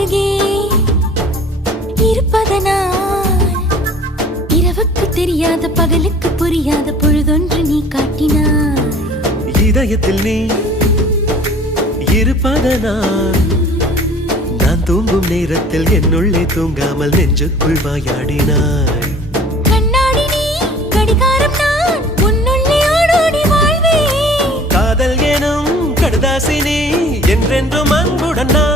அருகே இருப்பதனால் இரவுக்கு தெரியாத பகலுக்கு புரியாத பொழுதொன்று நீ காட்டினாய். இதயத்தில் நீ இருப்பதனால் நான் தூங்கும் நேரத்தில் என்னுள்ளே தூங்காமல் நெஞ்சுக்குள் வாயாடினாய். கண்ணாடி நீ கடிகாரம் நான் உன்னுள்ளே ஓடோடி வாழ்வேன். காதல் எனும் கடுதாசி நீ என்றென்றும் அன்புடன் நான்